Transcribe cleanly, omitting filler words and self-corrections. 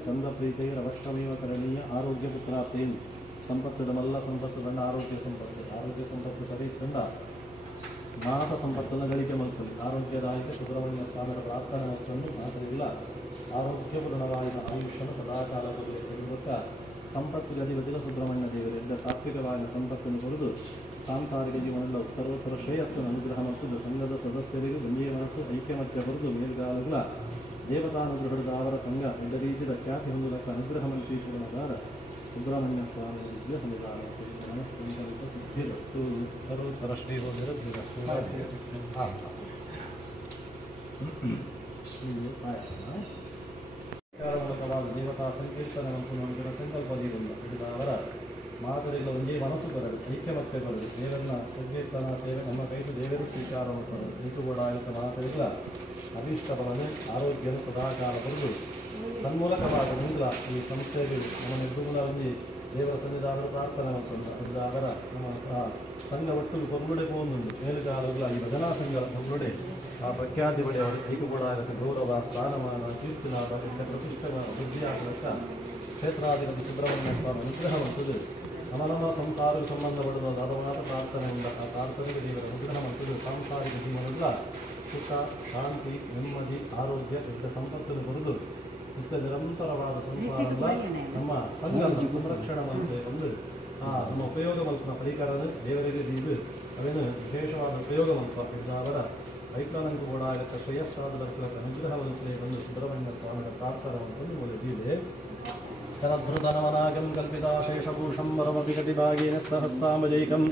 ಸ್ಕಂದ ಪ್ರೀತೈರವಶ್ಯಮೇವ ಕರಣೀಯ ಆರೋಗ್ಯ ಪುತ್ರಾಪ್ತೇನು ಸಂಪತ್ತದಮಲ್ಲ ಸಂಪತ್ತು ತಂಡ ಆರೋಗ್ಯ ಸಂಪತ್ತು ಸರಿ ತಂಡ ನಾಥ ಸಂಪತ್ತನ್ನು ಗಳಿಕೆ ಮಲ್ಕೊಳ್ಳಿ ಆರೋಗ್ಯದಾಯಕ ಸುಬ್ರಹ್ಮಣ್ಯ ಸ್ಥಾನದ ಪ್ರಾರ್ಥನಾಷ್ಟನ್ನು ಮಾತ್ರವಿಲ್ಲ ಆರೋಗ್ಯಪೂರ್ಣವಾದ ಆಯುಷ್ಯನ ಸದಾಕಾಲ ಮೂಲಕ ಸಂಪತ್ತು ಗದಿವತಿಲ ಸುಬ್ರಹ್ಮಣ್ಯ ದೇವರಿಂದ ಸಾತ್ವಿಕವಾದ ಸಂಪತ್ತನ್ನು ಕೊರೆದು ಸಾಂಸಾರಿಕ ಜೀವನದ ಉತ್ತರೋತ್ತರ ಶ್ರೇಯಸ್ಸನ್ನು ಅನುಗ್ರಹ ಮತ್ತು ಸಂಘದ ಸದಸ್ಯರಿಗೂ ಒಂದೇ ಮನಸ್ಸು ಐಕ್ಯಮತ್ಯ ಹೊರದು ಮೇಲ್ಗಾಲಗಳ ದೇವತಾನುಗ್ರಹದ ಅವರ ಸಂಘ ಎಲ್ಲ ರೀತಿಯ ಖ್ಯಾತಿ ಹೊಂದಲಕ್ಕ ಅನುಗ್ರಹ ಮಂತ್ರಿ ಪೂರ್ಣಗಾರ ಸುಬ್ರಹ್ಮಣ್ಯ ಸ್ವಾಮಿ ವಿಗ್ರಹ ನಿಧಾನ ಮನಸ್ಸಂಕಲ್ಪ ಸಿದ್ಧಿರಸ್ತು ಉತ್ತರೋತ್ತರ ಶ್ರೀರಸ್ತು ಮೂಲಕವಾದ ದೇವತಾ ಸಂಕೀರ್ತನವಂತೂ ನಮಗೆ ಸಂಕಲ್ಪದಿಂದ ಹಿಡಿದ ಅವರ ಮಾದರಿಗಳ ಒಂದೇ ಮನಸ್ಸು ಬರಲಿ ಐಕ್ಯಮತ್ಯ ಬರಲಿ ದೇವರನ್ನ ಸಂಕೀರ್ತನ ಸೇವೆ ನಮ್ಮ ಕೈಗೂ ದೇವರು ಸ್ವೀಕಾರ ಮಾಡ್ತಾರೆ ಇದು ಕೂಡ ಆಯುತ್ತ ಮಾತರಿಗಳ ಅಭೀಷ್ಟ ಬಲನೆ ಆರೋಗ್ಯನ ಸದಾಕಾಲ ಬರೆದು ತನ್ಮೂಲಕವಾದ ಮುಂದಿನ ಈ ಸಂಸ್ಥೆಗಳು ನಮ್ಮ ನಿರ್ಗುಣದಲ್ಲಿ ದೇವರ ಸನ್ನಿಧಾನದ ಪ್ರಾರ್ಥನೆ ಮಾಡ್ತಾರೆ ಹಿಡಿದ ಅವರ ನಮ್ಮ ಸಂಘ ಒಟ್ಟು ಕೊರ್ಗುಡೆ ಹೋಗುವುದು ಮೇಲುಗಾಲಗಳ ಈ ಭಜನಾ ಸಂಘ ಕೊರ್ಗುಡೆ ಆ ಪ್ರಖ್ಯಾತಿ ಬಳಿ ಅವರು ಐಕ್ಯಗೂಡಾಗತ ಗೌರವ ಸ್ಥಾನಮಾನ ಕೀರ್ತಿನಾದ ಪ್ರತಿಷ್ಠನ ಅಭಿವೃದ್ಧಿಯಾಗಲಕ್ಕ ಕ್ಷೇತ್ರಾಧಿಪತಿ ಸುಬ್ರಹ್ಮಣ್ಯ ಸ್ವಾಮಿ ಅನುಗ್ರಹವಂತದ್ದು ನಮ್ಮ ಸಂಸಾರ ಸಂಬಂಧಪಡುವ ದಾದವಾದ ಪ್ರಾರ್ಥನೆಯಿಂದ ಆ ಪ್ರಾರ್ಥನೆಗೆ ದೇವರ ಅನುಗ್ರಹವಂತದ್ದು ಸಾಂಸಾರಿಕ ಜೀವನದ ಸುಖ ಶಾಂತಿ ನೆಮ್ಮದಿ ಆರೋಗ್ಯ ದೊಡ್ಡ ಸಂಪತ್ತನ್ನು ಬರೆದು ನಿತ್ಯ ನಿರಂತರವಾದ ಸಂಸಾರದ ನಮ್ಮ ಸಂಘದ ಸಂರಕ್ಷಣೆ ಮಂತ್ರಿ ಬಂದು ನಮ್ಮ ಉಪಯೋಗ ಮಲ್ಪನ ಪರಿಕರದ ದೇವರಿಗೆ ದೀದು ಅವೇನು ವಿಶೇಷವಾದ ಉಪಯೋಗ ಮಲ್ಪ ಅವರ ವೈಜ್ಞಾನಿಕ ಕೂಡ ಆಗತ್ತ ಶ್ರೇಯಸ್ಸಾದ ಅನುಗ್ರಹವಂತಲೇ ಬಂದು ಸುಬ್ರಹ್ಮಣ್ಯ ಸ್ವಾಮಿಯ ಪ್ರಾರ್ಥನವನ್ನು ಒಳಗಿದೆ ತರಧೃತನವನಾಗಂ ಕಲ್ಪಿತಾಶೇಷಭೂಷಂ ವರಮಪಿ ಕಟಿಭಾಗೇನ ಸ್ತಹಸ್ತಾಮಜೈಕಂ